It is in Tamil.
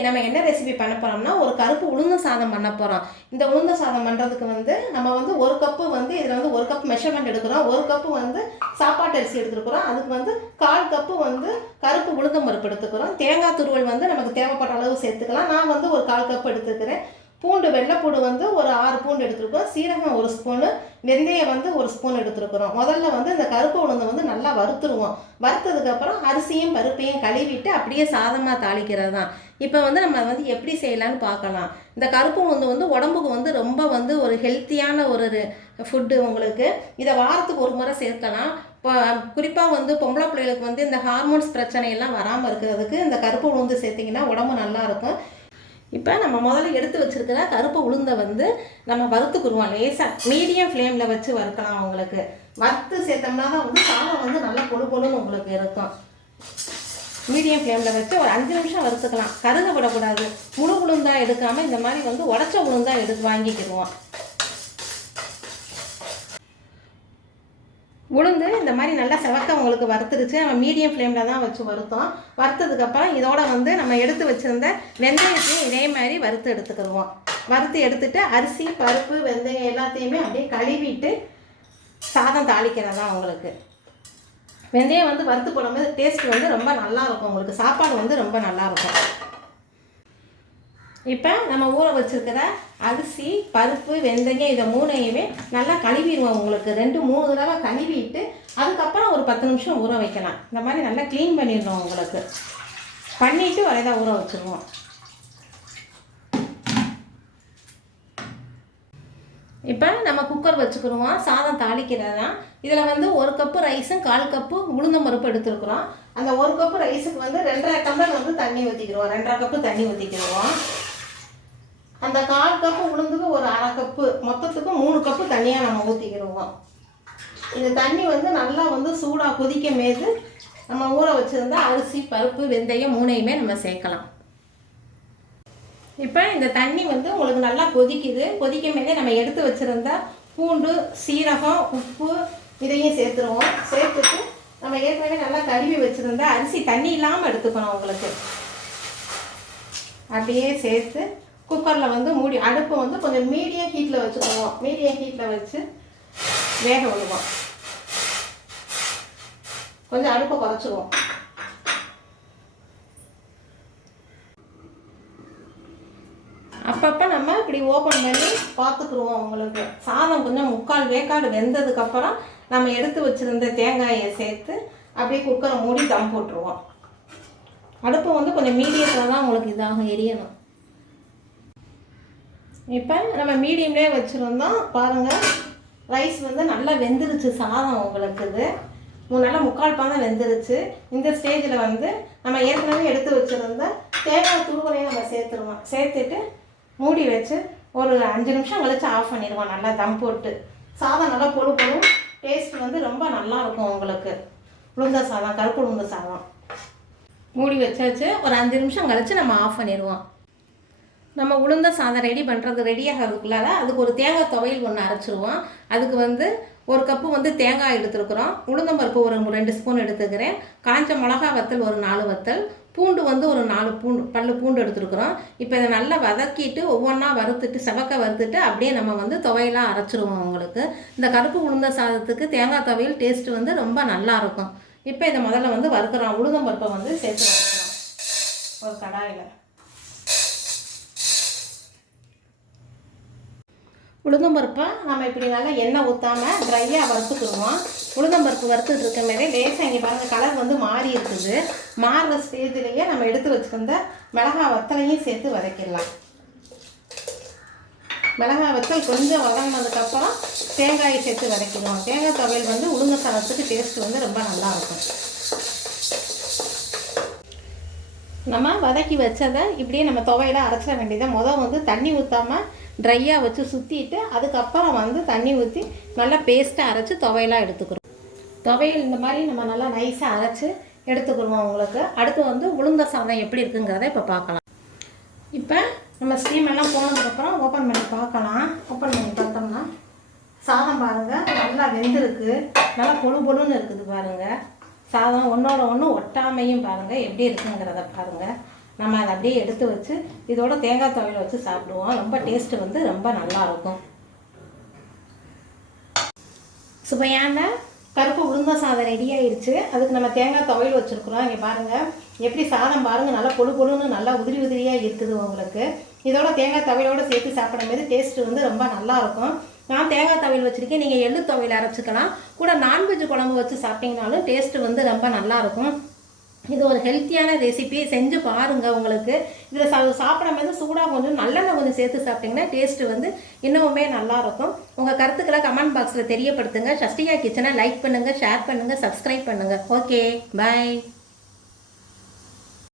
இன்றைக்கி நம்ம என்ன ரெசிபி பண்ண போகிறோம்னா ஒரு கருப்பு உளுந்து சாதம் பண்ண போகிறோம் இந்த உளுந்து சாதம் பண்ணுறதுக்கு வந்து நம்ம வந்து ஒரு கப்பு வந்து இதில் வந்து ஒரு கப் மெஷர்மெண்ட் எடுக்கிறோம். ஒரு கப்பு வந்து சாப்பாட்டு அரிசி எடுத்துருக்குறோம். அதுக்கு வந்து கால் கப்பு வந்து கருப்பு உளுந்தம் பருப்பு எடுத்துக்கிறோம். தேங்காய் துருவல் வந்து நமக்கு தேவைப்பட்ட அளவு சேர்த்துக்கலாம். நான் வந்து ஒரு கால் கப் எடுத்துக்கிறேன். பூண்டு வெள்ளைப்பூடு வந்து ஒரு ஆறு பூண்டு எடுத்துருக்கோம் சீரகம் ஒரு ஸ்பூனு வெந்தயம் வந்து ஒரு ஸ்பூன் எடுத்துருக்குறோம். முதல்ல வந்து இந்த கருப்பு உளுந்தை வந்து நல்லா வறுத்துருவோம். வறுத்ததுக்கப்புறம் அரிசியும் பருப்பையும் கழுவிட்டு அப்படியே சாதமாக தாளிக்கிறது தான் இப்போ வந்து நம்ம வந்து எப்படி செய்யலான்னு பார்க்கலாம். இந்த கருப்பு உளுந்து வந்து உடம்புக்கு வந்து ரொம்ப வந்து ஒரு ஹெல்த்தியான ஒரு ஃபுட்டு உங்களுக்கு. இதை வாரத்துக்கு ஒரு முறை சேர்க்கலாம் இப்போ குறிப்பாக வந்து பொம்பளை பிள்ளைகளுக்கு வந்து இந்த ஹார்மோன்ஸ் பிரச்சனையெல்லாம் வராமல் இருக்கிறதுக்கு இந்த கருப்பு உளுந்து சேர்த்திங்கன்னா உடம்பு நல்லாயிருக்கும் இப்போ நம்ம முதல்ல எடுத்து வச்சுருக்கிற கருப்பு உளுந்தை வந்து நம்ம வறுத்துக்குருவோம் லேசாக மீடியம் ஃப்ளேமில் வச்சு வறுக்கலாம் உங்களுக்கு. வறுத்து சேர்த்தோம்னா தான் வந்து சாதம் வந்து நல்லா பொழு பொழுன்னு உங்களுக்கு இருக்கும். மீடியம் ஃப்ளேமில் வச்சு ஒரு அஞ்சு நிமிஷம் வறுத்துக்கலாம். கருக விடக்கூடாது. முழு உளுந்தா எடுக்காமல் இந்த மாதிரி வந்து உடச்ச உளுந்தா எடுத்து வாங்கிக்கிடுவோம். உளுந்து இந்த மாதிரி நல்லா செவக்க உங்களுக்கு வறுத்துருச்சு. நம்ம மீடியம் ஃப்ளேமில் தான் வச்சு வறுத்தோம். வறுத்ததுக்கப்புறம் இதோட வந்து நம்ம எடுத்து வச்சுருந்த வெந்தயத்தையும் இதே மாதிரி வறுத்து எடுத்துக்கிடுவோம். வறுத்து எடுத்துட்டு அரிசி பருப்பு வெந்தயம் எல்லாத்தையுமே அப்படியே கழுவிட்டு சாதம் தாளிக்கிறதா உங்களுக்கு. வெந்தயம் வந்து வறுத்து போடும்போது டேஸ்ட் வந்து ரொம்ப நல்லா இருக்கும். உங்களுக்கு சாப்பாடு வந்து ரொம்ப நல்லா இருக்கும். இப்போ நம்ம ஊற வச்சிருக்கிற அரிசி பருப்பு வெந்தயம் இதை மூணையுமே நல்லா கழுவிடுவோம் உங்களுக்கு. ரெண்டு மூணு தடவை கழுவிட்டு அதுக்கப்புறம் ஒரு பத்து நிமிஷம் ஊற வைக்கலாம். இந்த மாதிரி நல்லா க்ளீன் பண்ணிடணும் உங்களுக்கு. பண்ணிவிட்டு வரைதான் ஊற வச்சுருவோம். இப்போ நம்ம குக்கர் வச்சுக்கிடுவோம். சாதம் தாளிக்கிறது தான் இதில் வந்து ஒரு கப்பு ரைஸும் கால் கப்பு உளுந்தம் பருப்பு எடுத்துருக்குறோம். அந்த ஒரு கப்பு ரைஸுக்கு வந்து ரெண்டரை டம்ளர் வந்து தண்ணி ஊற்றிக்கிடுவோம் ரெண்டரை கப்பு தண்ணி ஊற்றிக்கிடுவோம் அந்த கால் கப்பு உளுந்துக்கு ஒரு அரை கப்பு மொத்தத்துக்கு மூணு கப்பு தண்ணியாக நம்ம ஊற்றிக்கிடுவோம் இந்த தண்ணி வந்து நல்லா வந்து சூடாக கொதிக்க மேது நம்ம ஊற வச்சுருந்தா அரிசி பருப்பு வெந்தயம் மூணையுமே நம்ம சேர்க்கலாம். இப்போ இந்த தண்ணி வந்து உங்களுக்கு நல்லா கொதிக்குது. கொதிக்க மேலே நம்ம எடுத்து வச்சுருந்தா பூண்டு சீரகம் உப்பு இதையும் சேர்த்துருவோம். சேர்த்துட்டு நம்ம ஏற்கனவே நல்லா கழுவி வச்சுருந்தா அரிசி தண்ணி இல்லாமல் எடுத்துக்கணும் உங்களுக்கு. அப்படியே சேர்த்து குக்கரில் வந்து மூடி அடுப்பு வந்து கொஞ்சம் மீடியம் ஹீட்டில் வச்சுக்குவோம். மீடியம் ஹீட்டில் வச்சு வேக விடுவோம். கொஞ்சம் அடுப்பை குறைச்சிருவோம். அப்பப்போ நம்ம இப்படி ஓப்பன் பண்ணி பார்த்துக்குருவோம் உங்களுக்கு சாதம் கொஞ்சம் முக்கால் வேக்காடு வெந்ததுக்கப்புறம் நம்ம எடுத்து வச்சுருந்த தேங்காயை சேர்த்து அப்படியே குக்கரை மூடி தம் போட்டுருவோம். அடுப்பு வந்து கொஞ்சம் மீடியத்தில் தான் உங்களுக்கு இதாக எரியணும். இப்போ நம்ம மீடியம்லேயே வச்சுருந்தோம். பாருங்கள் ரைஸ் வந்து நல்லா வெந்துருச்சு சாதம் உங்களுக்கு இது. நல்லா முக்கால் பாதம் வெந்துருச்சு. இந்த ஸ்டேஜில் வந்து நம்ம ஏற்கனவே எடுத்து வச்சுருந்த தேங்காய் துருவலையும் நம்ம சேர்த்துருவோம். சேர்த்துட்டு மூடி வச்சு ஒரு அஞ்சு நிமிஷம் கழிச்சு ஆஃப் பண்ணிடுவோம். நல்லா தம் போட்டு. சாதம் நல்லா பொழு பொழு டேஸ்ட் வந்து ரொம்ப நல்லா இருக்கும் உங்களுக்கு. உளுந்த சாதம் கருப்பு உளுந்த சாதம். மூடி வச்சாச்சு. ஒரு அஞ்சு நிமிஷம் கழிச்சு நம்ம ஆஃப் பண்ணிடுவோம். நம்ம உளுந்த சாதம் ரெடி பண்ணுறது ரெடியாகிறதுக்குள்ளால அதுக்கு ஒரு தேங்காய் துவையல் ஒன்று அரைச்சிருவோம். அதுக்கு வந்து ஒரு கப்பு வந்து தேங்காய் எடுத்துருக்குறோம். உளுந்தம்பருப்பு ஒரு ரெண்டு ஸ்பூன் எடுத்துக்கிறேன். காஞ்ச மிளகா வத்தல் ஒரு நாலு வத்தல். பூண்டு வந்து ஒரு நாலு பூண்டு பல்லு பூண்டு எடுத்துருக்குறோம். இப்போ இதை நல்லா வதக்கிட்டு ஒவ்வொன்றா வறுத்துட்டு செவக்க வறுத்துட்டு அப்படியே நம்ம வந்து துவையலாக அரைச்சிருவோம் உங்களுக்கு. இந்த கருப்பு உளுந்த சாதத்துக்கு தேங்காய் துவையல் டேஸ்ட் வந்து ரொம்ப நல்லாயிருக்கும் இப்போ இதை முதல்ல வந்து வறுக்கிறோம். உளுந்தம்பருப்பை வந்து சேர்த்து வறுக்கிறோம். ஒரு கடாயில். உளுந்தம்பருப்பை நம்ம இப்படி நல்லா எண்ணெய் ஊற்றாமல் ட்ரையாக வறுத்துக்கிடுவோம். உளுந்தம்பருப்பு வறுத்துட்டு இருக்க மேலே லேசாக இங்கே பாருங்கள் கலர் வந்து மாறி இருக்குது. மாறுற ஸ்டேஜ்லேயே நம்ம எடுத்து வச்சுருந்த மிளகா வத்தலையும் சேர்த்து வதக்கிடலாம். மிளகா வத்தல் கொஞ்சம் வதங்கினதுக்கப்புறம் தேங்காயை சேர்த்து வதக்கிடுவோம். தேங்காய் துவையல் வந்து உளுந்த சாதத்துக்கு டேஸ்ட் வந்து ரொம்ப நல்லா இருக்கும் நம்ம வதக்கி வச்சதை இப்படியே நம்ம துவையில அரைச்சிட வேண்டியதை முதல் வந்து தண்ணி ஊற்றாமல் ட்ரையாக வச்சு சுற்றிட்டு அதுக்கப்புறம் வந்து தண்ணி ஊற்றி நல்லா பேஸ்ட்டாக அரைச்சி துவையலாக எடுத்துக்கிறோம். துவையல் இந்த மாதிரி நம்ம நல்லா நைஸாக அரைச்சி எடுத்துக்கிடுவோம் உங்களுக்கு. அடுத்து வந்து உளுந்த சாதம் எப்படி இருக்குங்கிறத இப்போ பார்க்கலாம். இப்போ நம்ம ஸ்டீம் எல்லாம் போனதுக்கப்புறம் ஓப்பன் பண்ணி பார்க்கலாம். ஓப்பன் பண்ணி பார்த்தோம்னா சாதம் பாருங்கள் நல்லா வெந்திருக்கு. நல்லா பொழு பொழுன்னு இருக்குது பாருங்கள் சாதம் ஒன்றோட ஒன்று ஒட்டாமையும் பாருங்கள் எப்படி இருக்குங்கிறத பாருங்கள் நம்ம அதை அப்படியே எடுத்து வச்சு இதோட தேங்காய் துவையில் வச்சு சாப்பிடுவோம். ரொம்ப டேஸ்ட்டு வந்து ரொம்ப நல்லாயிருக்கும். சுவையான கருப்பு உளுந்த சாதம் ரெடி ஆயிடுச்சு அதுக்கு நம்ம தேங்காய் துவையல் வச்சுருக்குறோம். இங்கே பாருங்கள் எப்படி சாதம் பாருங்கள் நல்லா பொழு பொழுன்னு நல்லா உதிரி உதிரியாக இருக்குது உங்களுக்கு. இதோட தேங்காய் துவையலோட சேர்த்து சாப்பிடும்போது டேஸ்ட்டு வந்து ரொம்ப நல்லாயிருக்கும். நான் தேங்காய் துவையல் வச்சுருக்கேன். நீங்கள் எள்ளு துவையல் அரைச்சிக்கலாம். கூட நான்வெஜ் குழம்பு வச்சு சாப்பிட்டீங்கனாலும் டேஸ்ட்டு வந்து ரொம்ப நல்லாயிருக்கும். இது ஒரு ஹெல்த்தியான ரெசிபி செஞ்சு பாருங்கள் உங்களுக்கு. இதில் சா சாப்பிடும்போது சூடாக கொஞ்சம் நல்லெண்ணெய் கொஞ்சம் சேர்த்து சாப்பிட்டிங்கன்னா டேஸ்ட்டு வந்து இன்னுமே நல்லாயிருக்கும் உங்கள் கருத்துக்களை கமெண்ட் பாக்ஸில் தெரியப்படுத்துங்க. ஷஸ்டியா கிச்சனை லைக் பண்ணுங்கள் ஷேர் பண்ணுங்கள் சப்ஸ்கிரைப் பண்ணுங்கள் ஓகே பை